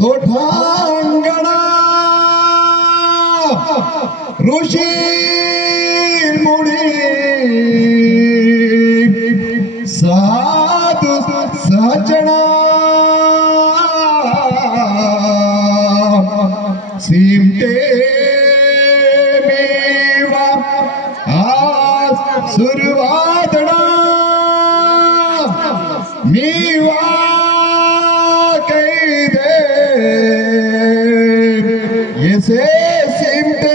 लोठांगणा ऋषी मुनी साधु सजना सिमटे मेवा आज सुरवादना मीवा कैदे येसे सिमटे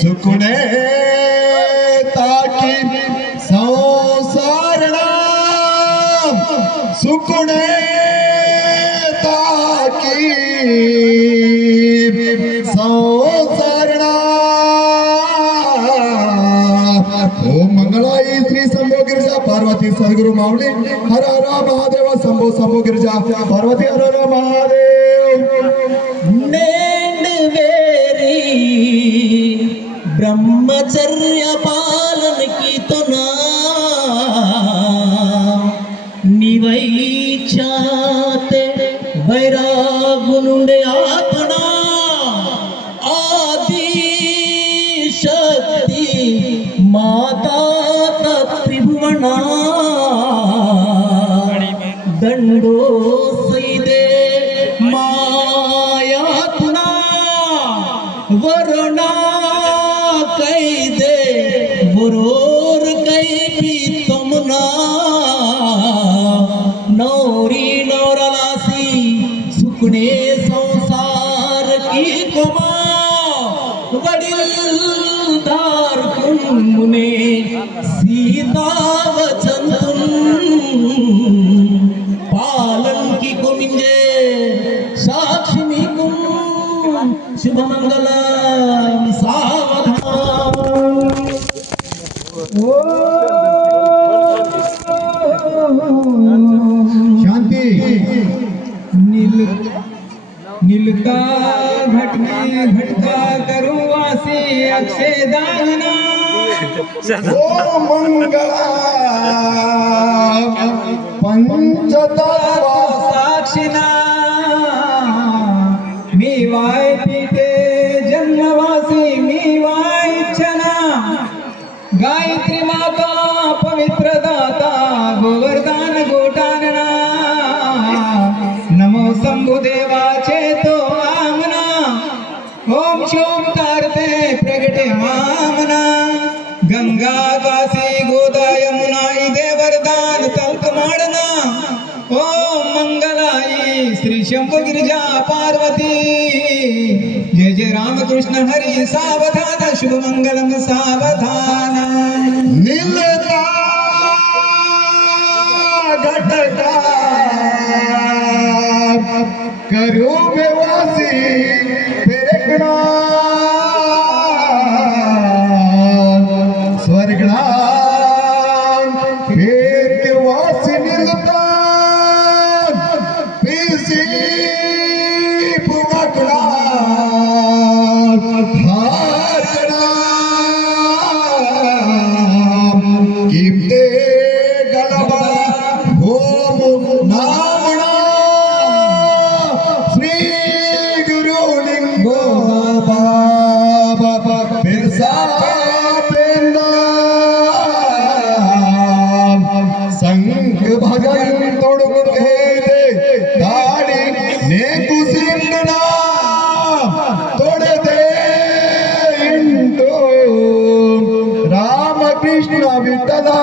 सुकुने ताकी संसारणा सुकुने ताकी संसारणा ओम मंगलाई श्री शंभो गिरिजा पार्वती सद्गुरु माऊली हर हर महादेव शंभो शंभो गिरिजा पार्वती हर हर महादेव नेंडवेरी ब्रह्मचर्य पालन की तो ना निवैचाते वैरागुनुंडे आपना आदि शक्ति माता त्रिभुवना दंडो सैदे मायातना वरणा कैदे वरोर कैपी तमना नौरी नौरलासी सुकने संसार की कोमा वडिल धार कुंमुने सीता वचन पालन की कुमिंजे साक्षिणी कुम शुभ मंगल सावधान शांति नीलका घटने घटका करूँ वासी अक्षय दाना ओ मंगला पंचतत्वा साक्षिना मी वाय पीते जन्मवासी मी वाय इच्छना गायत्री माता पवित्र दाता गोवर्धन गोटानना नमो शंभुदेवाचे तो आमना ओम शिवम तारते प्रगटे मामना गंगा काशी गोदा यमुना इदे वरदान तल्क माडना ओम मंगलाई श्री शंभु गिरिजा पार्वती जय जय रामकृष्ण हरि सावधान शुभ मंगलम सावधान नीलता घटका करो बेवासी पेरकना स्वर्गना पेरवासी नीलता पीसी पुवकना हारना किमते गलबा ओम नामना श्री गुरु लिंगो बाबा बिरसा पेंदा संग भजन तोड़ के दाड़ी ने कुसिंडना तोड़ दे इंटो राम कृष्ण विठला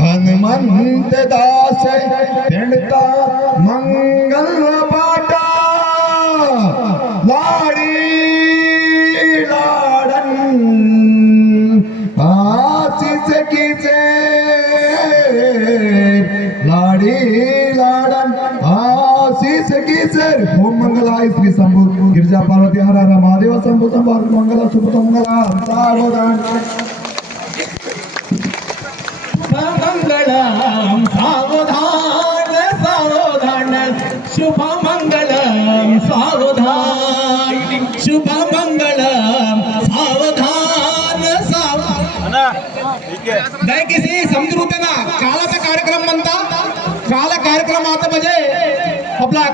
हनुमंत दास तेणता मंगल पाटा लाड़ी लाडन आशीष की से लाड़ी लाडन आशीष की से ओम मंगलाय श्री शंभु गिरिजा पार्वती हर हर महादेव शंभु शंभु मंगल शुभ मंगला सावधान मंगलम सावधान सावधान शुभ मंगलम सावधान शुभ मंगलम सावधान सावधान दयచేసి समजून होते ना कालाचा कार्यक्रम म्हणता काल कार्यक्रम आता म्हणजे आपला